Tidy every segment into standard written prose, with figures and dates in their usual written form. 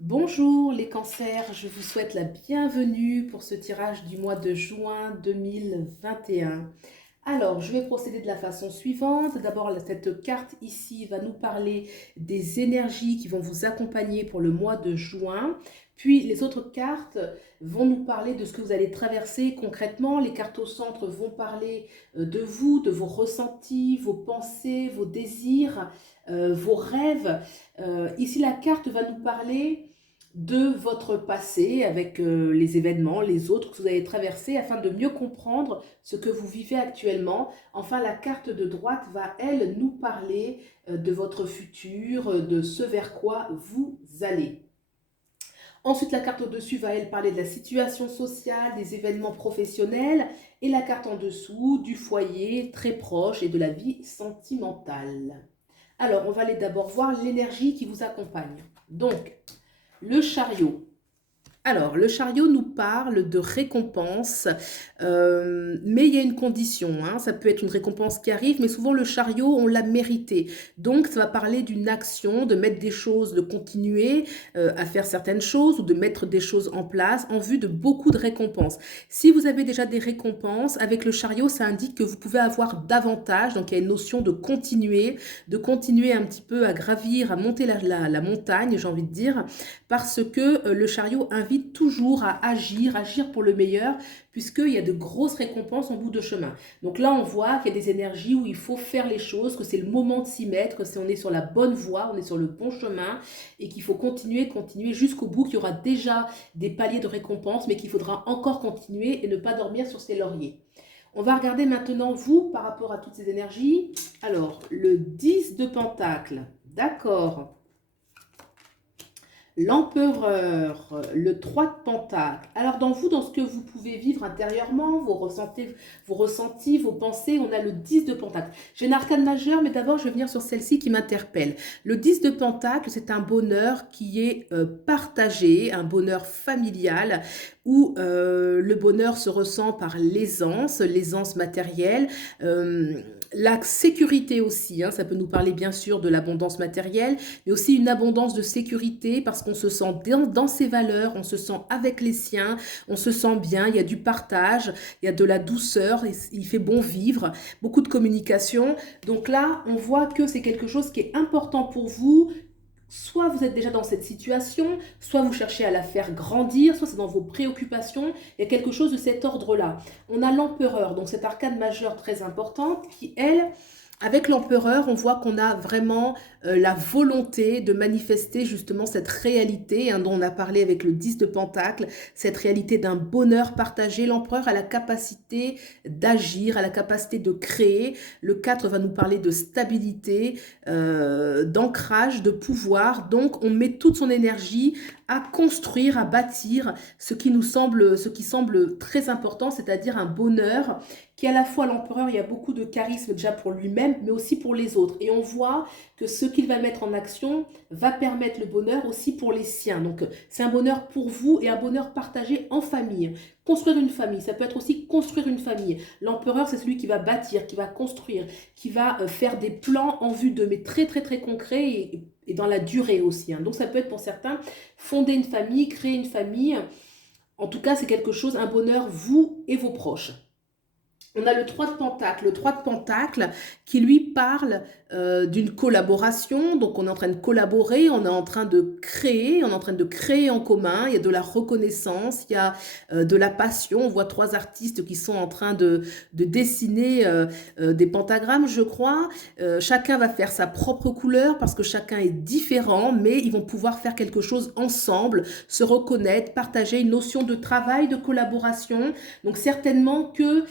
Bonjour les cancers, je vous souhaite la bienvenue pour ce tirage du mois de juin 2021. Alors, je vais procéder de la façon suivante. D'abord, cette carte ici va nous parler des énergies qui vont vous accompagner pour le mois de juin. Puis, les autres cartes vont nous parler de ce que vous allez traverser concrètement. Les cartes au centre vont parler de vous, de vos ressentis, vos pensées, vos désirs, vos rêves. Ici, la carte va nous parler de votre passé avec les événements, les autres que vous avez traversés afin de mieux comprendre ce que vous vivez actuellement. Enfin, la carte de droite va, elle, nous parler de votre futur, de ce vers quoi vous allez. Ensuite, la carte au-dessus va, elle, parler de la situation sociale, des événements professionnels. Et la carte en dessous, du foyer très proche et de la vie sentimentale. Alors, on va aller d'abord voir l'énergie qui vous accompagne. Donc, le chariot. Alors, le chariot nous parle de récompense, mais il y a une condition, hein. Ça peut être une récompense qui arrive, mais souvent le chariot, on l'a mérité. Donc, ça va parler d'une action, de mettre des choses, de continuer à faire certaines choses ou de mettre des choses en place en vue de beaucoup de récompenses. Si vous avez déjà des récompenses, avec le chariot, ça indique que vous pouvez avoir davantage. Donc, il y a une notion de continuer un petit peu à gravir, à monter la montagne, j'ai envie de dire, parce que le chariot invite toujours à agir, agir pour le meilleur, puisqu'il y a de grosses récompenses en bout de chemin. Donc là, on voit qu'il y a des énergies où il faut faire les choses, que c'est le moment de s'y mettre, que on est sur la bonne voie, on est sur le bon chemin, et qu'il faut continuer, continuer jusqu'au bout, qu'il y aura déjà des paliers de récompenses, mais qu'il faudra encore continuer et ne pas dormir sur ses lauriers. On va regarder maintenant vous par rapport à toutes ces énergies. Alors, le 10 de Pentacle, d'accord. L'empereur, le 3 de Pentacle. Alors dans vous, dans ce que vous pouvez vivre intérieurement, vos ressentis, vos pensées, on a le 10 de Pentacle. J'ai une arcane majeure, mais d'abord je vais venir sur celle-ci qui m'interpelle. Le 10 de Pentacle, c'est un bonheur qui est partagé, un bonheur familial, où le bonheur se ressent par l'aisance matérielle, la sécurité aussi, hein, ça peut nous parler bien sûr de l'abondance matérielle, mais aussi une abondance de sécurité parce qu'on se sent dans ses valeurs, on se sent avec les siens, on se sent bien, il y a du partage, il y a de la douceur, il fait bon vivre, beaucoup de communication. Donc là, on voit que c'est quelque chose qui est important pour vous. Soit vous êtes déjà dans cette situation, soit vous cherchez à la faire grandir, soit c'est dans vos préoccupations, il y a quelque chose de cet ordre-là. On a l'empereur, donc cette arcane majeure très importante qui, elle, avec l'empereur, on voit qu'on a vraiment la volonté de manifester justement cette réalité, hein, dont on a parlé avec le 10 de Pentacle, cette réalité d'un bonheur partagé. L'empereur a la capacité d'agir, a la capacité de créer. Le 4 va nous parler de stabilité, d'ancrage, de pouvoir. Donc on met toute son énergie à construire, à bâtir ce qui semble très important, c'est-à-dire un bonheur qui à la fois l'empereur, il y a beaucoup de charisme déjà pour lui-même, mais aussi pour les autres. Et on voit que ce qu'il va mettre en action va permettre le bonheur aussi pour les siens. Donc c'est un bonheur pour vous et un bonheur partagé en famille. Construire une famille, ça peut être aussi construire une famille. L'empereur, c'est celui qui va bâtir, qui va construire, qui va faire des plans en vue de, mais très très très concrets et dans la durée aussi, hein. Donc ça peut être pour certains fonder une famille, créer une famille. En tout cas, c'est quelque chose, un bonheur, vous et vos proches. On a le 3 de Pentacle. Le 3 de Pentacle qui lui parle d'une collaboration. Donc on est en train de collaborer, on est en train de créer, on est en train de créer en commun. Il y a de la reconnaissance, il y a de la passion. On voit trois artistes qui sont en train de dessiner des pentagrammes, je crois. Chacun va faire sa propre couleur parce que chacun est différent, mais ils vont pouvoir faire quelque chose ensemble, se reconnaître, partager une notion de travail, de collaboration. Donc certainement que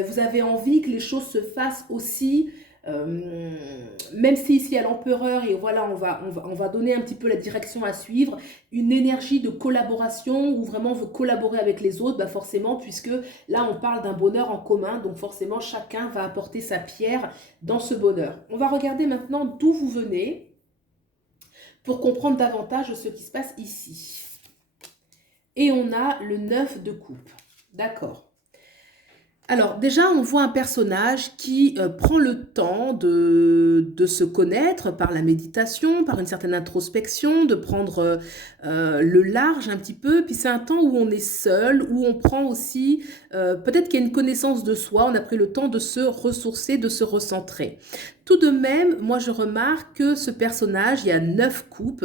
vous avez envie que les choses se fassent aussi, même si ici il y a l'empereur et voilà, on va donner un petit peu la direction à suivre, une énergie de collaboration où vraiment vous collaborez avec les autres, bah forcément, puisque là on parle d'un bonheur en commun, donc forcément chacun va apporter sa pierre dans ce bonheur. On va regarder maintenant d'où vous venez pour comprendre davantage ce qui se passe ici. Et on a le 9 de coupe. D'accord. Alors déjà, on voit un personnage qui prend le temps de se connaître par la méditation, par une certaine introspection, de prendre le large un petit peu. Puis c'est un temps où on est seul, où on prend aussi, peut-être qu'il y a une connaissance de soi, on a pris le temps de se ressourcer, de se recentrer. Tout de même, moi je remarque que ce personnage, il y a 9 coupes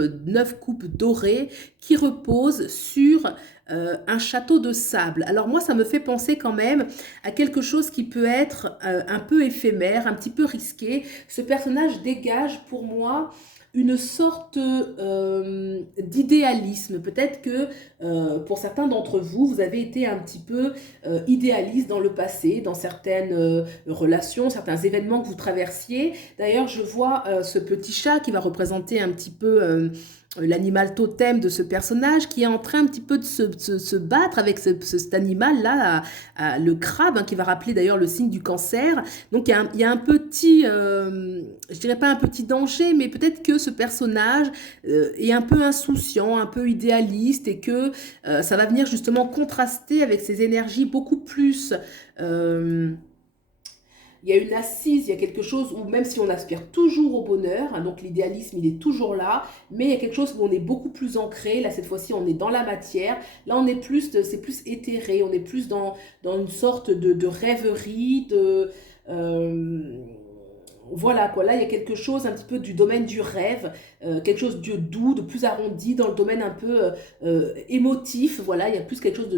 dorées qui reposent sur un château de sable. Alors moi, ça me fait penser quand même à quelque chose qui peut être un peu éphémère, un petit peu risqué. Ce personnage dégage pour moi une sorte d'idéalisme. Peut-être que pour certains d'entre vous, vous avez été un petit peu idéaliste dans le passé, dans certaines relations, certains événements que vous traversiez. D'ailleurs, je vois ce petit chat qui va représenter un petit peu l'animal totem de ce personnage qui est en train un petit peu de se battre avec cet animal-là, le crabe, hein, qui va rappeler d'ailleurs le signe du cancer. Donc il y a un petit, je dirais pas un petit danger, mais peut-être que ce personnage est un peu insouciant, un peu idéaliste et que ça va venir justement contraster avec ses énergies beaucoup plus... il y a une assise, il y a quelque chose où même si on aspire toujours au bonheur, hein, donc l'idéalisme il est toujours là, mais il y a quelque chose où on est beaucoup plus ancré, là cette fois-ci on est dans la matière, là on est plus, c'est plus éthéré, on est plus dans une sorte de rêverie, voilà quoi, là il y a quelque chose un petit peu du domaine du rêve, quelque chose de doux, de plus arrondi, dans le domaine un peu émotif, voilà, il y a plus quelque chose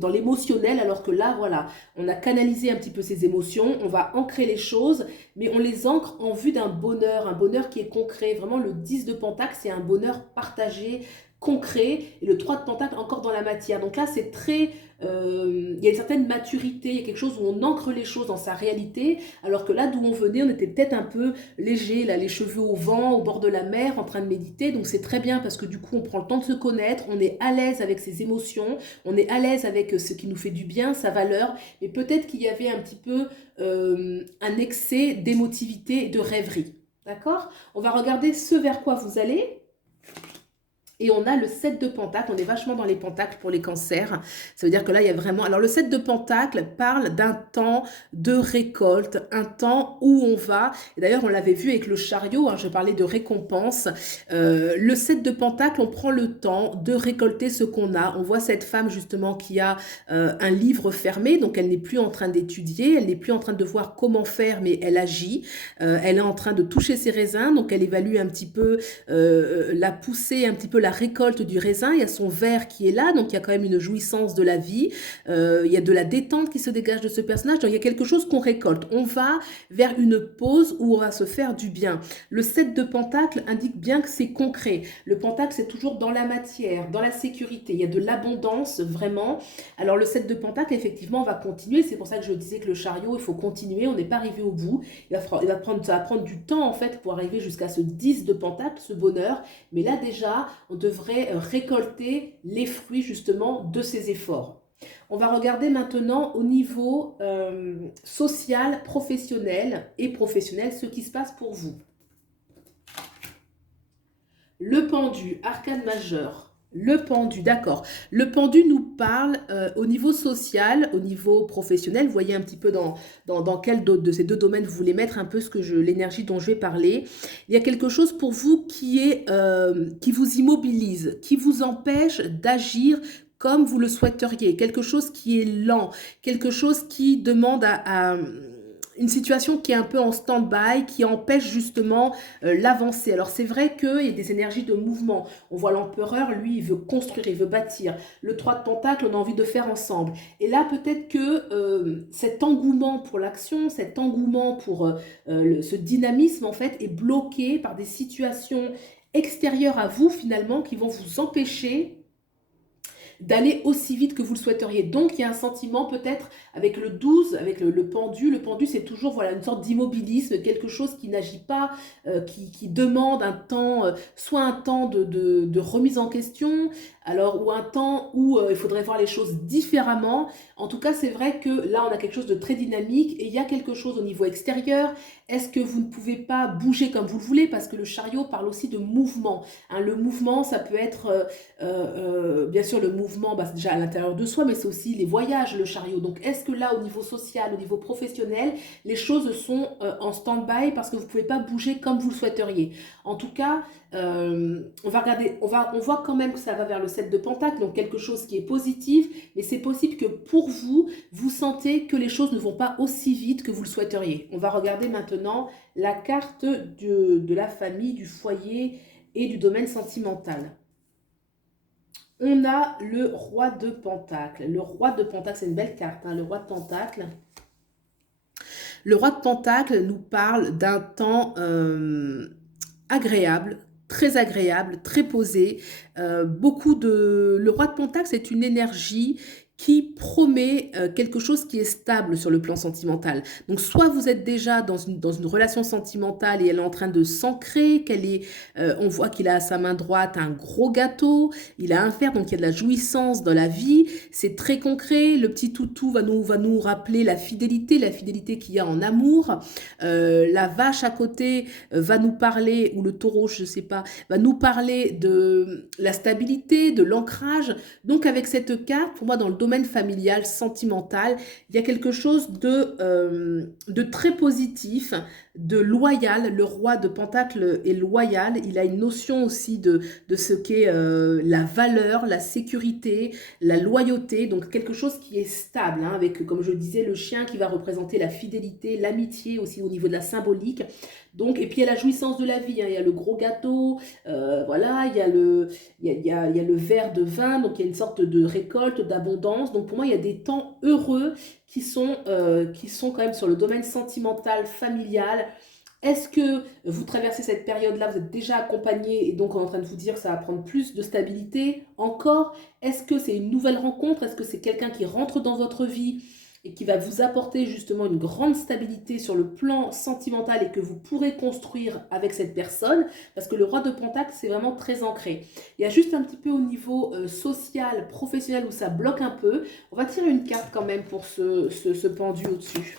dans l'émotionnel, alors que là, voilà, on a canalisé un petit peu ces émotions, on va ancrer les choses, mais on les ancre en vue d'un bonheur, un bonheur qui est concret, vraiment le 10 de Pentacle, c'est un bonheur partagé, concret, et le 3 de Pentacle encore dans la matière, donc là c'est très... il y a une certaine maturité, il y a quelque chose où on ancre les choses dans sa réalité, alors que là d'où on venait, on était peut-être un peu léger, là, les cheveux au vent, au bord de la mer, en train de méditer, donc c'est très bien parce que du coup on prend le temps de se connaître, on est à l'aise avec ses émotions, on est à l'aise avec ce qui nous fait du bien, sa valeur, mais peut-être qu'il y avait un petit peu un excès d'émotivité et de rêverie. D'accord? On va regarder ce vers quoi vous allez. Et on a le 7 de Pentacle, on est vachement dans les pentacles pour les cancers. Ça veut dire que là, il y a vraiment... Alors, le 7 de Pentacle parle d'un temps de récolte, un temps où on va... Et d'ailleurs, on l'avait vu avec le chariot, hein, je parlais de récompense. Le 7 de Pentacle, on prend le temps de récolter ce qu'on a. On voit cette femme, justement, qui a un livre fermé, donc elle n'est plus en train d'étudier, elle n'est plus en train de voir comment faire, mais elle agit. Elle est en train de toucher ses raisins, donc elle évalue un petit peu la poussée, un petit peu la récolte du raisin, il y a son verre qui est là, donc il y a quand même une jouissance de la vie, il y a de la détente qui se dégage de ce personnage, donc il y a quelque chose qu'on récolte. On va vers une pause où on va se faire du bien. Le 7 de Pentacle indique bien que c'est concret. Le Pentacle, c'est toujours dans la matière, dans la sécurité, il y a de l'abondance, vraiment. Alors le 7 de Pentacle, effectivement, on va continuer, c'est pour ça que je disais que le chariot, il faut continuer, on n'est pas arrivé au bout, ça va prendre du temps, en fait, pour arriver jusqu'à ce 10 de Pentacle, ce bonheur, mais là déjà, on devrait récolter les fruits justement de ces efforts. On va regarder maintenant au niveau social, professionnel et professionnel ce qui se passe pour vous. Le pendu, arcane majeur. Le pendu, d'accord. Le pendu nous parle au niveau social, au niveau professionnel. Vous voyez un petit peu dans quel de ces deux domaines vous voulez mettre un peu l'énergie dont je vais parler. Il y a quelque chose pour vous qui vous immobilise, qui vous empêche d'agir comme vous le souhaiteriez. Quelque chose qui est lent, quelque chose qui demande à une situation qui est un peu en stand-by, qui empêche justement l'avancée. Alors c'est vrai qu'il y a des énergies de mouvement. On voit l'empereur, lui, il veut construire, il veut bâtir. Le 3 de Pentacle, on a envie de faire ensemble. Et là, peut-être que cet engouement pour l'action, cet engouement pour ce dynamisme, en fait, est bloqué par des situations extérieures à vous, finalement, qui vont vous empêcher d'aller aussi vite que vous le souhaiteriez. Donc, il y a un sentiment peut-être avec le 12, avec le pendu. Le pendu, c'est toujours voilà, une sorte d'immobilisme, quelque chose qui n'agit pas, qui demande un temps, soit un temps de remise en question, alors ou un temps où il faudrait voir les choses différemment. En tout cas, c'est vrai que là, on a quelque chose de très dynamique et il y a quelque chose au niveau extérieur. Est-ce que vous ne pouvez pas bouger comme vous le voulez? Parce que le chariot parle aussi de mouvement. Hein, le mouvement, ça peut être bien sûr le mouvement mouvement, bah, c'est déjà à l'intérieur de soi, mais c'est aussi les voyages, le chariot. Donc, est-ce que là, au niveau social, au niveau professionnel, les choses sont en stand-by parce que vous ne pouvez pas bouger comme vous le souhaiteriez? En tout cas, on va regarder, on voit quand même que ça va vers le 7 de Pentacle, donc quelque chose qui est positif, mais c'est possible que pour vous, vous sentez que les choses ne vont pas aussi vite que vous le souhaiteriez. On va regarder maintenant la carte de la famille, du foyer et du domaine sentimental. On a le roi de Pentacle. Le roi de Pentacle, c'est une belle carte, hein, le roi de Pentacle. Le roi de Pentacle nous parle d'un temps agréable, très posé. Le roi de Pentacle, c'est une énergie qui promet quelque chose qui est stable sur le plan sentimental. Donc, soit vous êtes déjà dans une relation sentimentale et elle est en train de s'ancrer, on voit qu'il a à sa main droite un gros gâteau, il a un fer, donc il y a de la jouissance dans la vie, c'est très concret. Le petit toutou va nous rappeler la fidélité qu'il y a en amour. La vache à côté va nous parler, ou le taureau, je ne sais pas, va nous parler de la stabilité, de l'ancrage. Donc avec cette carte, pour moi, dans le domaine familial, sentimental, il y a quelque chose de très positif, de loyal. Le roi de Pentacle est loyal. Il a une notion aussi de ce qu'est la valeur, la sécurité, la loyauté. Donc quelque chose qui est stable, hein, avec, comme je le disais, le chien qui va représenter la fidélité, l'amitié aussi au niveau de la symbolique. Donc, et puis il y a la jouissance de la vie, hein. Il y a le gros gâteau, voilà, il y a le verre de vin, donc il y a une sorte de récolte, d'abondance. Donc pour moi, il y a des temps heureux qui sont quand même sur le domaine sentimental, familial. Est-ce que vous traversez cette période-là, vous êtes déjà accompagné et donc on est en train de vous dire que ça va prendre plus de stabilité encore? Est-ce que c'est une nouvelle rencontre? Est-ce que c'est quelqu'un qui rentre dans votre vie et qui va vous apporter justement une grande stabilité sur le plan sentimental et que vous pourrez construire avec cette personne? Parce que le roi de Pentacle, c'est vraiment très ancré. Il y a juste un petit peu au niveau social, professionnel où ça bloque un peu. On va tirer une carte quand même pour ce pendu au-dessus.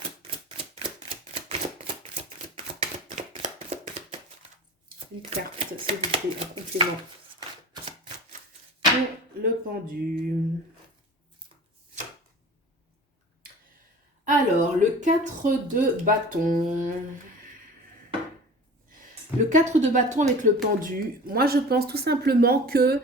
Une carte, s'il vous plaît, un complément pour le pendu. Alors, le 4 de bâton. Le 4 de bâton avec le pendu, moi je pense tout simplement que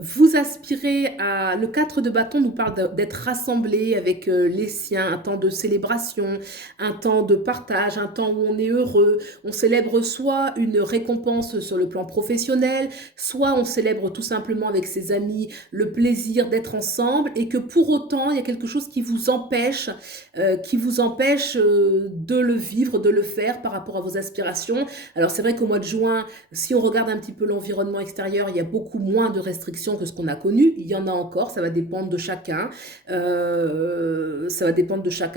vous aspirez à... Le 4 de bâton nous parle d'être rassemblés avec les siens, un temps de célébration, un temps de partage, un temps où on est heureux. On célèbre soit une récompense sur le plan professionnel, soit on célèbre tout simplement avec ses amis le plaisir d'être ensemble et que pour autant, il y a quelque chose qui vous empêche de le vivre, de le faire par rapport à vos aspirations. Alors c'est vrai qu'au mois de juin, si on regarde un petit peu l'environnement extérieur, il y a beaucoup moins de restrictions que ce qu'on a connu. Il y en a encore, ça va dépendre de chacun.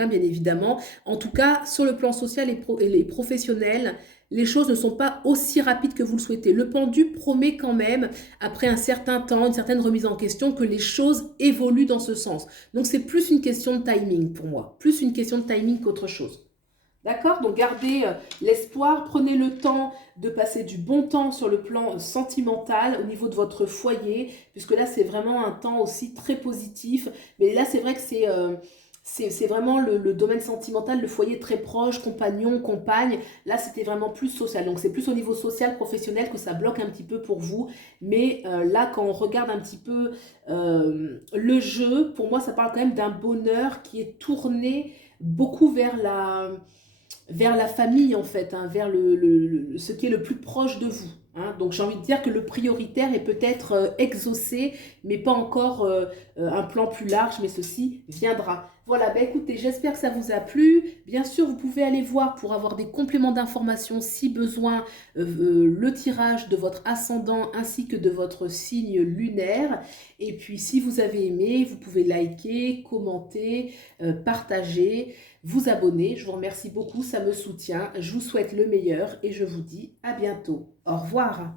Bien évidemment. En tout cas, sur le plan social et professionnel, les choses ne sont pas aussi rapides que vous le souhaitez. Le pendu promet quand même, après un certain temps, une certaine remise en question, que les choses évoluent dans ce sens. Donc c'est plus une question de timing pour moi, plus une question de timing qu'autre chose. D'accord? Donc gardez l'espoir, prenez le temps de passer du bon temps sur le plan sentimental au niveau de votre foyer, puisque là c'est vraiment un temps aussi très positif. Mais là c'est vrai que c'est vraiment le domaine sentimental, le foyer très proche, compagnon, compagne. Là c'était vraiment plus social. Donc c'est plus au niveau social, professionnel que ça bloque un petit peu pour vous. Mais là quand on regarde un petit peu le jeu, pour moi ça parle quand même d'un bonheur qui est tourné beaucoup vers la famille en fait, hein, vers ce qui est le plus proche de vous. Hein. Donc j'ai envie de dire que le prioritaire est peut-être exaucé, mais pas encore un plan plus large, mais ceci viendra. Voilà, bah écoutez, j'espère que ça vous a plu. Bien sûr, vous pouvez aller voir pour avoir des compléments d'information si besoin, le tirage de votre ascendant ainsi que de votre signe lunaire. Et puis si vous avez aimé, vous pouvez liker, commenter, partager, vous abonner. Je vous remercie beaucoup, ça me soutient. Je vous souhaite le meilleur et je vous dis à bientôt. Au revoir.